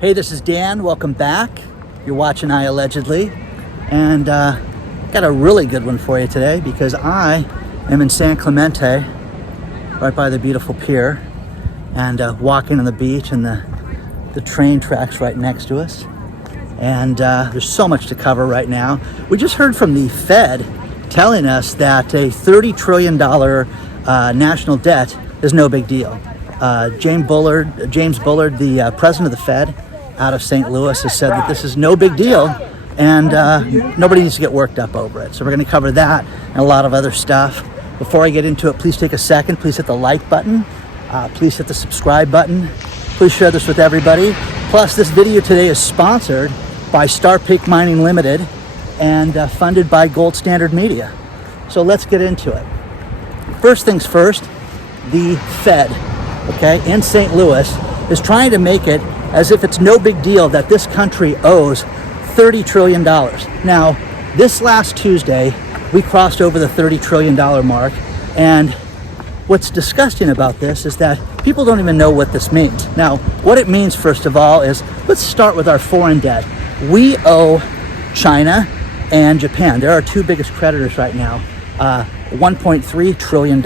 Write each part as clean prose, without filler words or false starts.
Hey, this is Dan. Welcome back. You're watching iAllegedly, and got a really good one for you today because I am in San Clemente, right by the beautiful pier, and walking on the beach and the train tracks right next to us. And there's so much to cover right now. We just heard from the Fed telling us that a $30 trillion national debt is no big deal. James Bullard, the president of the Fed out of St. Louis, has said that this is no big deal and nobody needs to get worked up over it. So we're going to cover that and a lot of other stuff. Before I get into it, please take a second. Please hit the like button. Please hit the subscribe button. Please share this with everybody. Plus, this video today is sponsored by STRPF Mining Limited and funded by Gold Standard Media. So let's get into it. First things first, the Fed, in St. Louis is trying to make it as if it's no big deal that this country owes $30 trillion. Now, this last Tuesday, we crossed over the $30 trillion mark, and what's disgusting about this is that people don't even know what this means. Now, what it means, first of all, is let's start with our foreign debt. We owe China and Japan. They're our two biggest creditors right now. $1.3 trillion and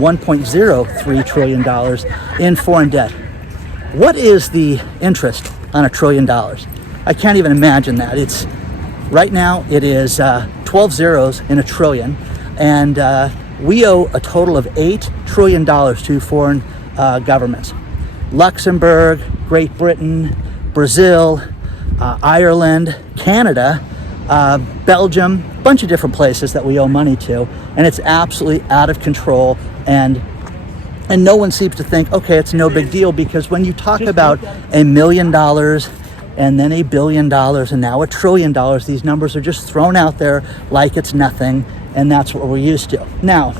$1.03 trillion in foreign debt. What is the interest on $1 trillion? I can't even imagine that. It's right now it is 12 zeros in $1 trillion, and we owe a total of $8 trillion to foreign governments. Luxembourg, Great Britain, Brazil, Ireland, Canada, Belgium, a bunch of different places that we owe money to, and it's absolutely out of control, and no one seems to think, okay, it's no big deal, because when you talk about $1 million and then $1 billion and now $1 trillion, these numbers are just thrown out there like it's nothing, and that's what we're used to. Now,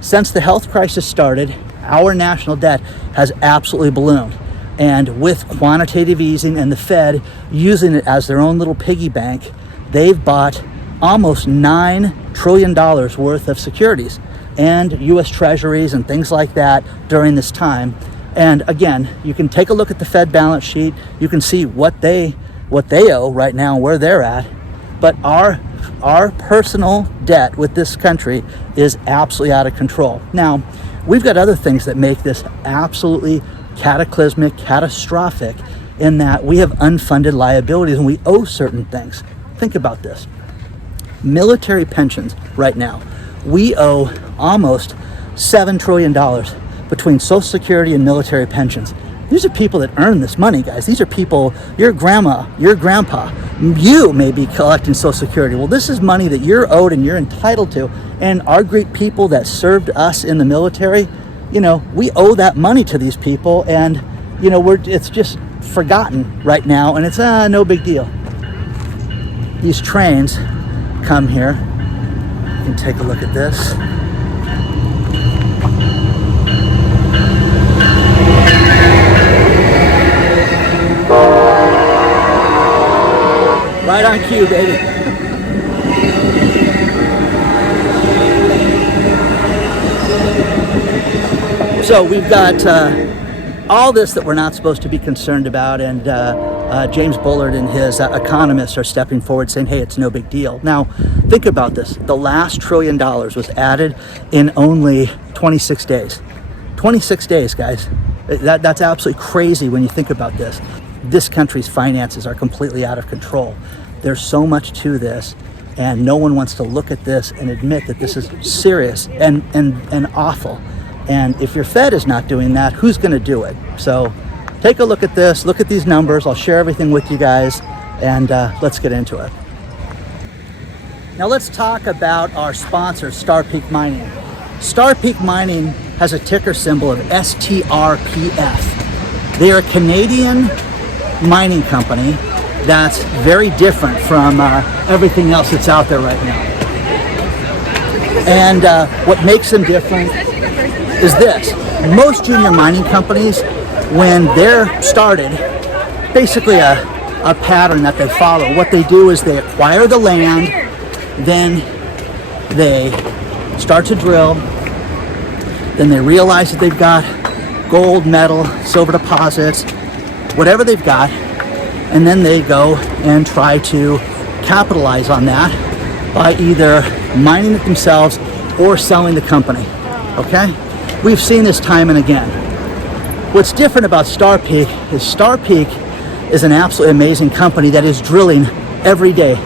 since the health crisis started, our national debt has absolutely ballooned, and with quantitative easing and the Fed using it as their own little piggy bank, they've bought almost $9 trillion worth of securities and U.S. treasuries and things like that during this time. And again, you can take a look at the Fed balance sheet. You can see what they owe right now and where they're at. But our personal debt with this country is absolutely out of control. Now, we've got other things that make this absolutely cataclysmic, catastrophic, in that we have unfunded liabilities and we owe certain things. Think about this. Military pensions right now. We owe almost $7 trillion between Social Security and military pensions. These are people that earn this money, guys. These are people, your grandma, your grandpa, you may be collecting Social Security. Well, this is money that you're owed and you're entitled to. And our great people that served us in the military, we owe that money to these people, and it's just forgotten right now, and it's no big deal. These trains come here. You can take a look at this. Right on cue, baby. So we've got all this that we're not supposed to be concerned about, and James Bullard and his economists are stepping forward saying, hey, it's no big deal. Now, think about this. The last $1 trillion was added in only 26 days. 26 days, guys. That's absolutely crazy when you think about this. This country's finances are completely out of control. There's so much to this, and no one wants to look at this and admit that this is serious and awful. And if your Fed is not doing that, who's going to do it? So take a look at this, look at these numbers. I'll share everything with you guys, and let's get into it. Now let's talk about our sponsor, STRPF Mining. STRPF Mining has a ticker symbol of STRPF. They are a Canadian mining company that's very different from everything else that's out there right now. And what makes them different is this. Most junior mining companies, when they're started, basically a pattern that they follow. What they do is they acquire the land, then they start to drill, then they realize that they've got gold, metal, silver deposits, whatever they've got, and then they go and try to capitalize on that by either mining it themselves or selling the company, okay? We've seen this time and again. What's different about STRPF is an absolutely amazing company that is drilling every day.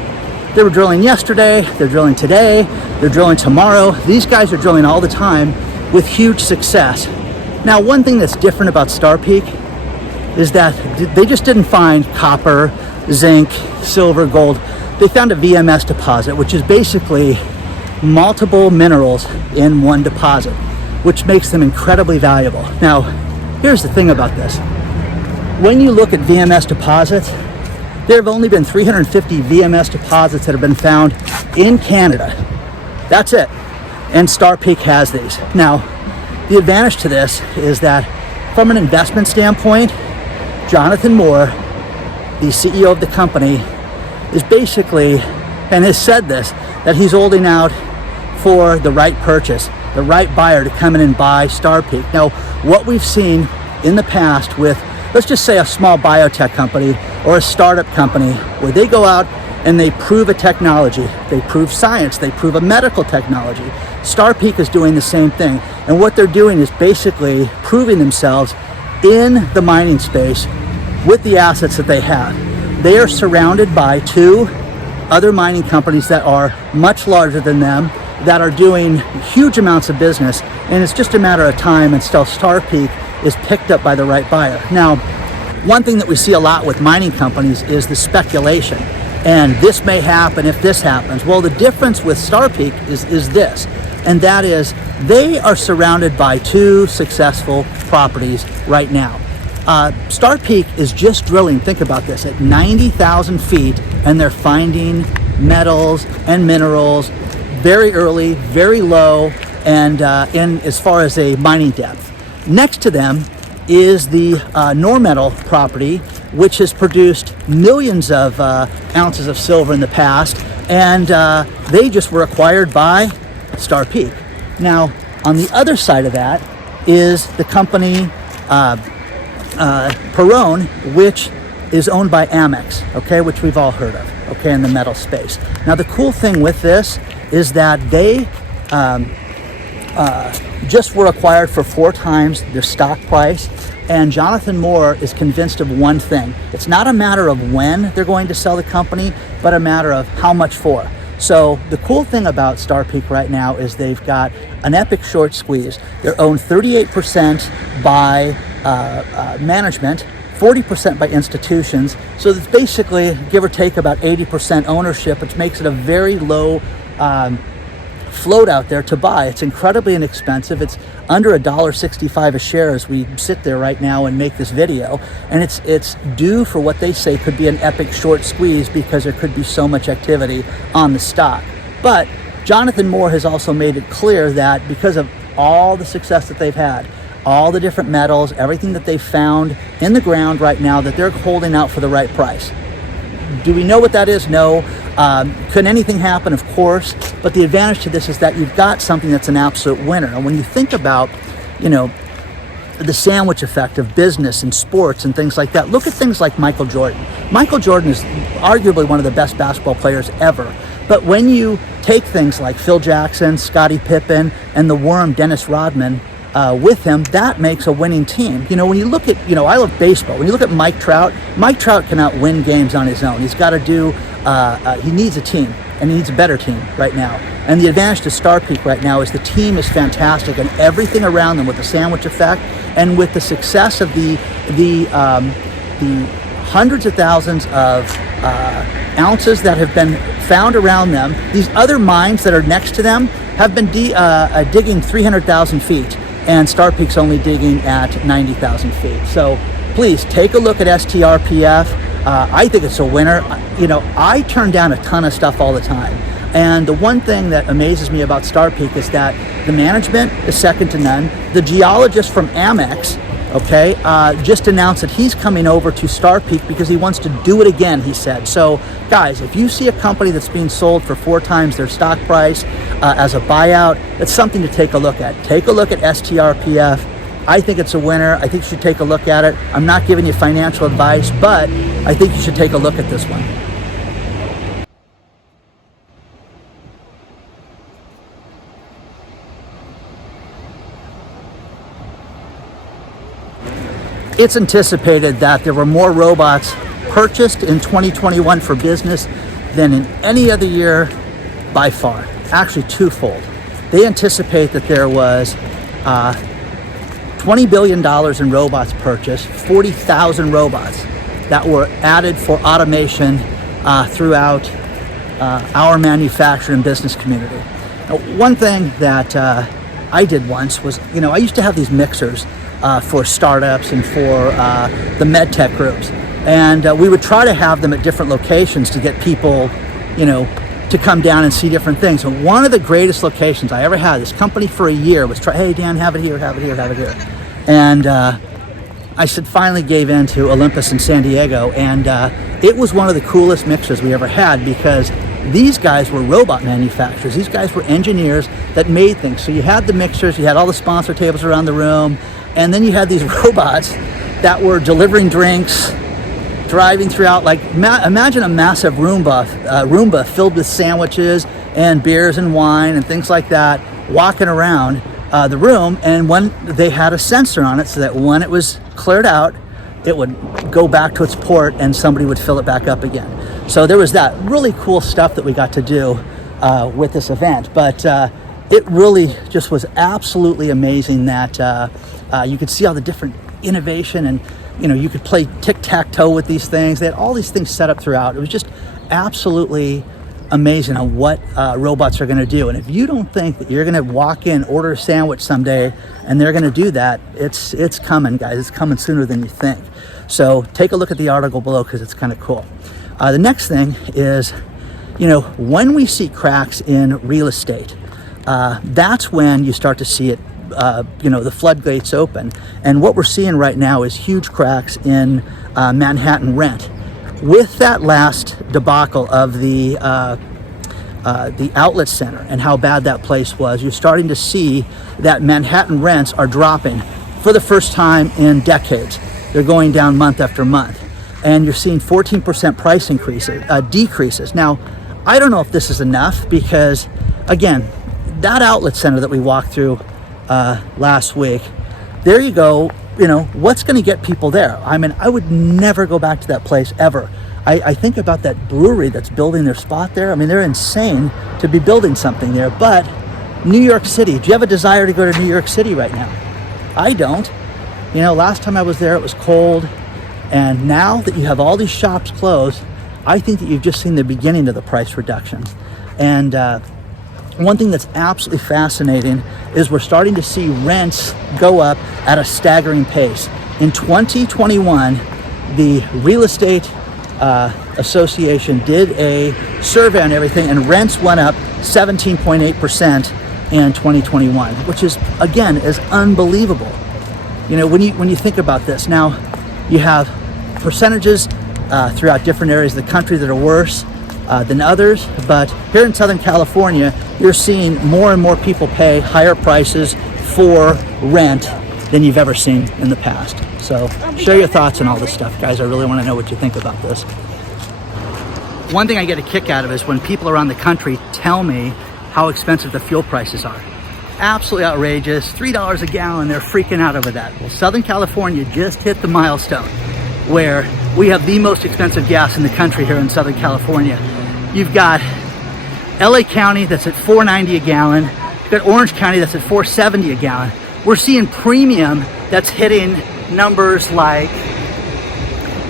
They were drilling yesterday, they're drilling today, they're drilling tomorrow. These guys are drilling all the time with huge success. Now, one thing that's different about STRPF is that they just didn't find copper, zinc, silver, gold. They found a VMS deposit, which is basically multiple minerals in one deposit, which makes them incredibly valuable. Now, here's the thing about this. When you look at VMS deposits, there have only been 350 VMS deposits that have been found in Canada. That's it. And STRPF has these. Now, the advantage to this is that from an investment standpoint, Jonathan Moore, the CEO of the company, is basically, and has said this, that he's holding out for the right purchase, the right buyer to come in and buy STRPF. Now, what we've seen in the past with, let's just say, a small biotech company or a startup company, where they go out and they prove a technology, they prove science, they prove a medical technology. STRPF is doing the same thing. And what they're doing is basically proving themselves in the mining space with the assets that they have. They are surrounded by two other mining companies that are much larger than them, that are doing huge amounts of business, and it's just a matter of time until STRPF is picked up by the right buyer. Now, one thing that we see a lot with mining companies is the speculation, and this may happen if this happens. Well, the difference with STRPF is this, and that is they are surrounded by two successful properties right now. STRPF is just drilling, think about this, at 90,000 feet, and they're finding metals and minerals very early, very low, and in as far as a mining depth. Next to them is the Normetal property, which has produced millions of ounces of silver in the past, and they just were acquired by STRPF. Now, on the other side of that is the company Perron, which is owned by Amex, okay, which we've all heard of, okay, in the metal space. Now, the cool thing with this is that they just were acquired for 4 times their stock price, and Jonathan Moore is convinced of one thing. It's not a matter of when they're going to sell the company, but a matter of how much for. So the cool thing about STRPF right now is they've got an epic short squeeze. They're owned 38% by management, 40% by institutions. So it's basically, give or take, about 80% ownership, which makes it a very low float out there to buy. It's incredibly inexpensive. It's under $1.65 a share as we sit there right now and make this video, and it's due for what they say could be an epic short squeeze because there could be so much activity on the stock. But Jonathan Moore has also made it clear that because of all the success that they've had, all the different metals, everything that they've found in the ground right now, that they're holding out for the right price. Do we know what that is? No. Could anything happen? Of course. But the advantage to this is that you've got something that's an absolute winner. And when you think about, the sandwich effect of business and sports and things like that, look at things like Michael Jordan. Michael Jordan is arguably one of the best basketball players ever. But when you take things like Phil Jackson, Scottie Pippen, and the worm Dennis Rodman with him, that makes a winning team. When you look at, I love baseball. When you look at Mike Trout cannot win games on his own. He's got to do, he needs a team, and he needs a better team right now. And the advantage to STRPF right now is the team is fantastic, and everything around them with the sandwich effect and with the success of the hundreds of thousands of ounces that have been found around them. These other mines that are next to them have been digging 300,000 feet. And STRPF's only digging at 90,000 feet. So please take a look at STRPF. I think it's a winner. I turn down a ton of stuff all the time. And the one thing that amazes me about STRPF is that the management is second to none. The geologist from Amex, just announced that he's coming over to STRPF because he wants to do it again, he said. So guys, if you see a company that's being sold for 4 times their stock price as a buyout, it's something to take a look at. Take a look at STRPF. I think it's a winner. I think you should take a look at it. I'm not giving you financial advice, but I think you should take a look at this one. It's anticipated that there were more robots purchased in 2021 for business than in any other year by far, actually twofold. They anticipate that there was $20 billion in robots purchased, 40,000 robots that were added for automation throughout our manufacturing and business community. Now, one thing that I did once was, I used to have these mixers for startups and for the med tech groups. And we would try to have them at different locations to get people, to come down and see different things. And one of the greatest locations I ever had, this company for a year was hey Dan, have it here, have it here, have it here. And I finally gave in to Olympus in San Diego. And it was one of the coolest mixers we ever had, because these guys were robot manufacturers. These guys were engineers that made things. So you had the mixers, you had all the sponsor tables around the room, and then you had these robots that were delivering drinks, driving throughout, imagine a massive Roomba filled with sandwiches and beers and wine and things like that, walking around the room. And when they had a sensor on it, so that when it was cleared out, it would go back to its port and somebody would fill it back up again. So there was that really cool stuff that we got to do with this event. But it really just was absolutely amazing that you could see all the different innovation, and you could play tic-tac-toe with these things. They had all these things set up throughout. It was just absolutely amazing on what robots are going to do. And if you don't think that you're going to walk in, order a sandwich someday, and they're going to do that, it's coming, guys. It's coming sooner than you think. So take a look at the article below, because it's kind of cool. The next thing is, when we see cracks in real estate, that's when you start to see it, the floodgates open. And what we're seeing right now is huge cracks in Manhattan rent. With that last debacle of the outlet center and how bad that place was, you're starting to see that Manhattan rents are dropping for the first time in decades. They're going down month after month. And you're seeing 14% price decreases. Now, I don't know if this is enough, because, again, that outlet center that we walked through last week, there you go. What's going to get people there? I mean, I would never go back to that place ever. I think about that brewery that's building their spot there. I mean, they're insane to be building something there. But New York City, do you have a desire to go to New York City right now? I don't. Last time I was there, it was cold. And now that you have all these shops closed, I think that you've just seen the beginning of the price reductions. And one thing that's absolutely fascinating is we're starting to see rents go up at a staggering pace. In 2021, the Real Estate Association did a survey on everything, and rents went up 17.8% in 2021, which is unbelievable. When you think about this. Now, you have percentages throughout different areas of the country that are worse than others, but here in Southern California, you're seeing more and more people pay higher prices for rent than you've ever seen in the past. So share your thoughts on all this stuff, guys. I really want to know what you think about this. One thing I get a kick out of is when people around the country tell me how expensive the fuel prices are. Absolutely outrageous, $3 a gallon, they're freaking out over that. Well, Southern California just hit the milestone where we have the most expensive gas in the country here in Southern California. You've got LA County that's at $4.90 a gallon. You've got Orange County that's at $4.70 a gallon. We're seeing premium that's hitting numbers like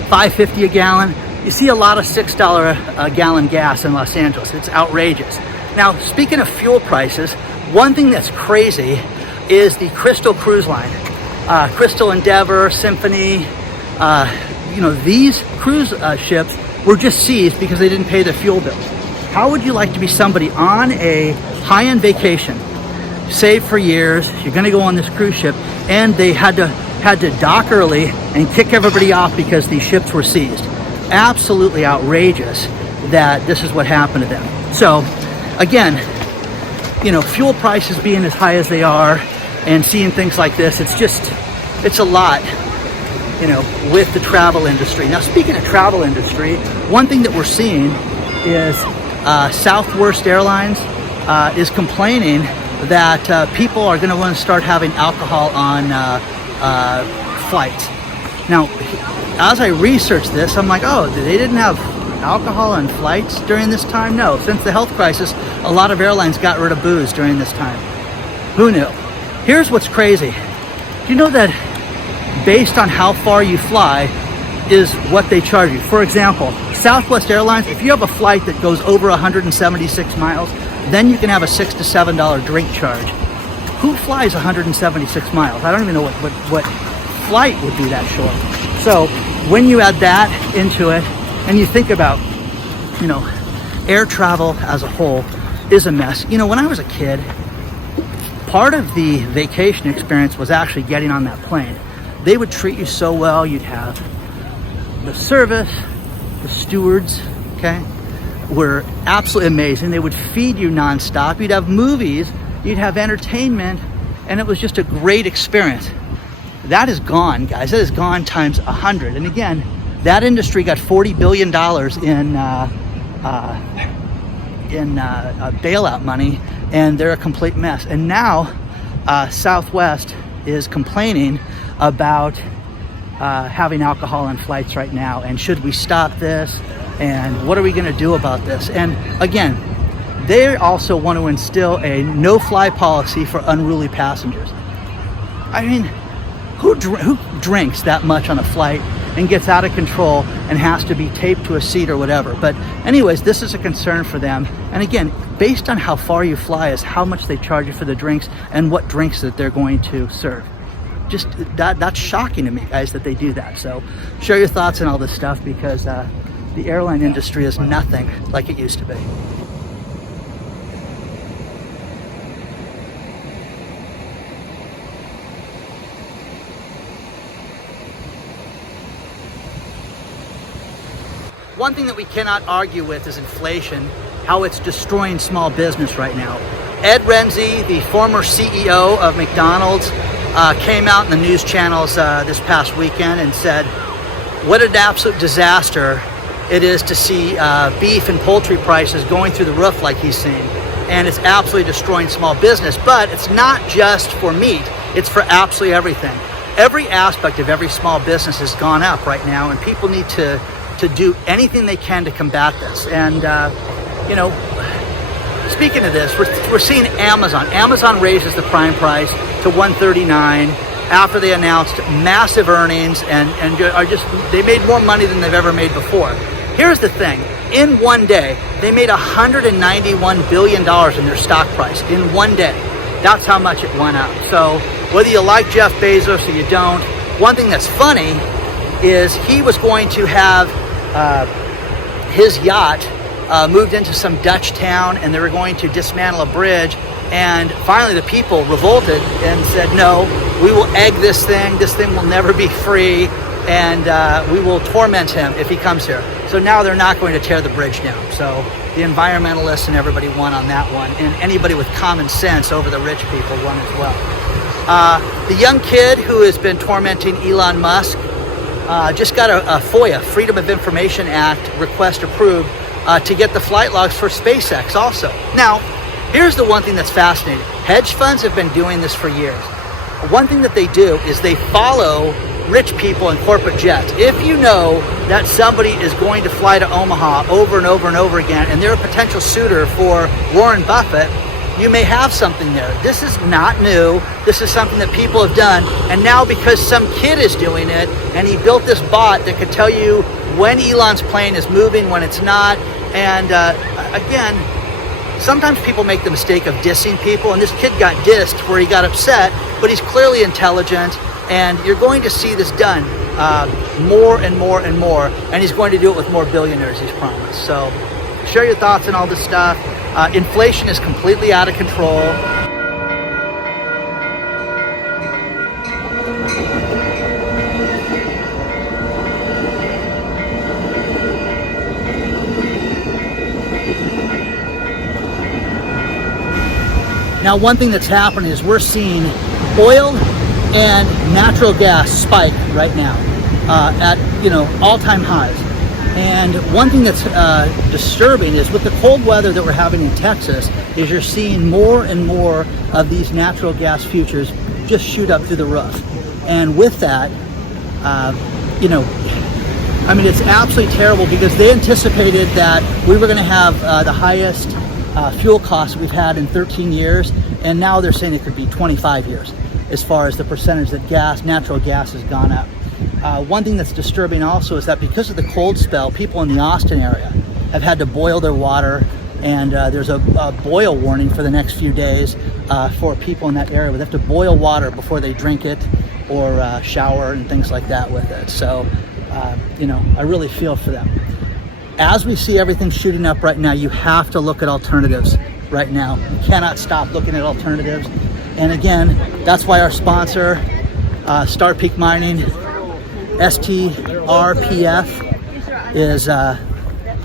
$5.50 a gallon. You see a lot of $6 a gallon gas in Los Angeles. It's outrageous. Now, speaking of fuel prices, one thing that's crazy is the Crystal Cruise Line. Crystal, Endeavor, Symphony, these cruise ships were just seized because they didn't pay their fuel bills. How would you like to be somebody on a high-end vacation, saved for years, you're gonna go on this cruise ship, and they had to dock early and kick everybody off because these ships were seized? Absolutely outrageous that this is what happened to them. So, again, fuel prices being as high as they are and seeing things like this, it's just it's a lot, you know, with the travel industry. Now, speaking of travel industry, one thing that we're seeing is Southwest Airlines is complaining that people are going to want to start having alcohol on flights. Now, as I researched this, I'm like, oh, they didn't have alcohol on flights during this time? No, since the health crisis, a lot of airlines got rid of booze during this time. Who knew? Here's what's crazy. Do you know that based on how far you fly is what they charge you? For example, Southwest Airlines, if you have a flight that goes over 176 miles, then you can have a $6 to $7 drink charge. Who flies 176 miles? I don't even know what flight would be that short. So when you add that into it, and you think about, you know, air travel as a whole is a mess. You know, when I was a kid, part of the vacation experience was actually getting on that plane. They would treat you so well. You'd have the service, the stewards, okay, were absolutely amazing. They would feed you nonstop. You'd have movies, you'd have entertainment, and it was just a great experience. That is gone, guys. That is gone times 100. And again, that industry got $40 billion in bailout money, and they're a complete mess. And now Southwest is complaining about having alcohol on flights right now, and should we stop this, and what are we going to do about this? And again, they also want to instill a no-fly policy for unruly passengers. I mean, who drinks that much on a flight and gets out of control and has to be taped to a seat or whatever? But anyways, this is a concern for them. And again, based on how far you fly is how much they charge you for the drinks and what drinks that they're going to serve. Just that's shocking to me, guys, that they do that. So share your thoughts on all this stuff, because the airline industry is nothing like it used to be. One thing that we cannot argue with is inflation, how it's destroying small business right now. Ed Renzi, the former CEO of McDonald's, came out in the news channels this past weekend and said what an absolute disaster it is to see beef and poultry prices going through the roof like he's seeing. And it's absolutely destroying small business. But it's not just for meat, it's for absolutely everything. Every aspect of every small business has gone up right now, and people need to do anything they can to combat this. And you know, speaking of this, we're seeing Amazon raises the prime price to $139 after they announced massive earnings and are just, they made more money than they've ever made before. Here's the thing, in one day they made $191 billion in their stock price in one day. That's how much it went up. So whether you like Jeff Bezos or you don't, one thing that's funny is he was going to have his yacht moved into some Dutch town, and they were going to dismantle a bridge. And finally the people revolted and said, no, we will egg this thing will never be free, and we will torment him if he comes here. So now they're not going to tear the bridge down. So the environmentalists and everybody won on that one, and anybody with common sense over the rich people won as well. The young kid who has been tormenting Elon Musk just got a FOIA, Freedom of Information Act request approved to get the flight logs for SpaceX also. Now, here's the one thing that's fascinating. Hedge funds have been doing this for years. One thing that they do is they follow rich people in corporate jets. If you know that somebody is going to fly to Omaha over and over and over again, and they're a potential suitor for Warren Buffett, you may have something there. This is not new. This is something that people have done. And now because some kid is doing it, and he built this bot that could tell you when Elon's plane is moving, when it's not. And again, sometimes people make the mistake of dissing people, and this kid got dissed where he got upset, but he's clearly intelligent, and you're going to see this done more and more and more, and he's going to do it with more billionaires, he's promised. So share your thoughts on all this stuff. Inflation is completely out of control. Now, one thing that's happening is we're seeing oil and natural gas spike right now at all-time highs. And one thing that's disturbing is with the cold weather that we're having in Texas, is you're seeing more and more of these natural gas futures just shoot up through the roof. And with that, it's absolutely terrible, because they anticipated that we were going to have the highest fuel costs we've had in 13 years, and now they're saying it could be 25 years as far as the percentage that natural gas has gone up. One thing that's disturbing also is that because of the cold spell, people in the Austin area have had to boil their water, and there's a boil warning for the next few days for people in that area. They have to boil water before they drink it or shower and things like that with it. So, I really feel for them. As we see everything shooting up right now, you have to look at alternatives right now. You cannot stop looking at alternatives. And again, that's why our sponsor, STRPF Mining, STRPF,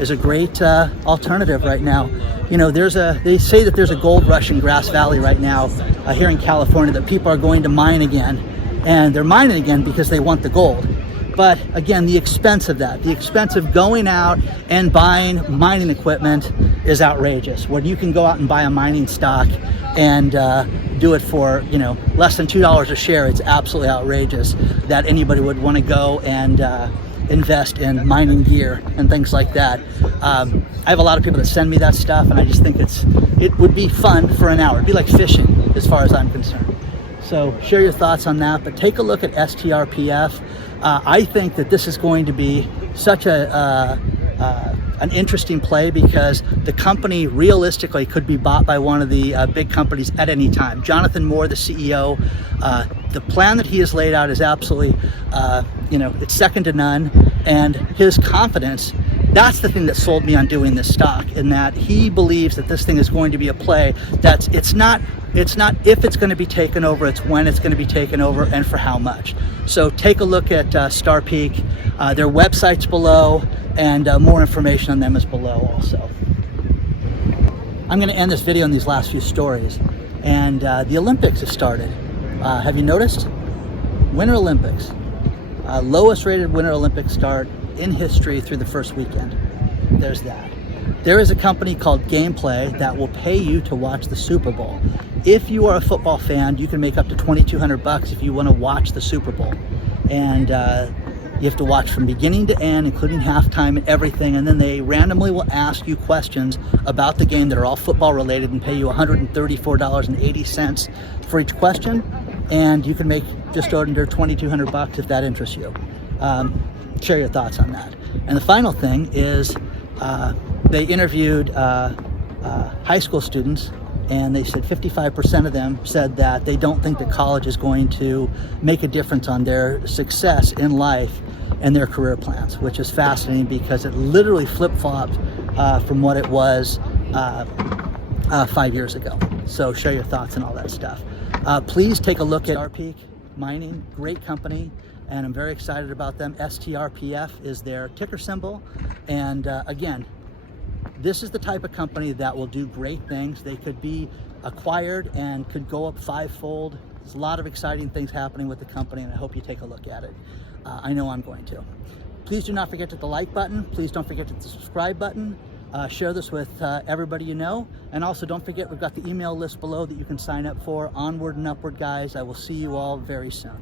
is a great alternative right now. They say that there's a gold rush in Grass Valley right now here in California, that people are going to mine again, and they're mining again because they want the gold. But again, the expense of that, the expense of going out and buying mining equipment is outrageous. When you can go out and buy a mining stock and do it for less than $2 a share, it's absolutely outrageous that anybody would want to go and invest in mining gear and things like that. I have a lot of people that send me that stuff, and I just think it would be fun for an hour. It'd be like fishing as far as I'm concerned. So share your thoughts on that, but take a look at STRPF. I think that this is going to be such an interesting play, because the company realistically could be bought by one of the big companies at any time. Jonathan Moore, the CEO, the plan that he has laid out is absolutely, it's second to none. And his confidence, that's the thing that sold me on doing this stock, in that he believes that this thing is going to be a play. It's not if it's going to be taken over, it's when it's going to be taken over and for how much. So take a look at STRPF. Their website's below, and more information on them is below also. I'm going to end this video on these last few stories. And the Olympics have started. Have you noticed? Winter Olympics. Lowest rated Winter Olympics start in history through the first weekend. There's that. There is a company called Gameplay that will pay you to watch the Super Bowl. If you are a football fan, you can make up to $2,200 if you want to watch the Super Bowl. And you have to watch from beginning to end, including halftime and everything. And then they randomly will ask you questions about the game that are all football related and pay you $134.80 for each question. And you can make just under $2,200 if that interests you. Share your thoughts on that. And the final thing is, they interviewed high school students, and they said 55% of them said that they don't think that college is going to make a difference on their success in life and their career plans, which is fascinating, because it literally flip-flopped from what it was 5 years ago. So share your thoughts and all that stuff. Please take a look at STRPF Mining, great company, and I'm very excited about them. STRPF is their ticker symbol, and again, this is the type of company that will do great things. They could be acquired and could go up fivefold. There's a lot of exciting things happening with the company, and I hope you take a look at it. I know I'm going to. Please do not forget to hit the like button. Please don't forget to hit the subscribe button. Share this with everybody you know. And also don't forget, we've got the email list below that you can sign up for. Onward and Upward, guys. I will see you all very soon.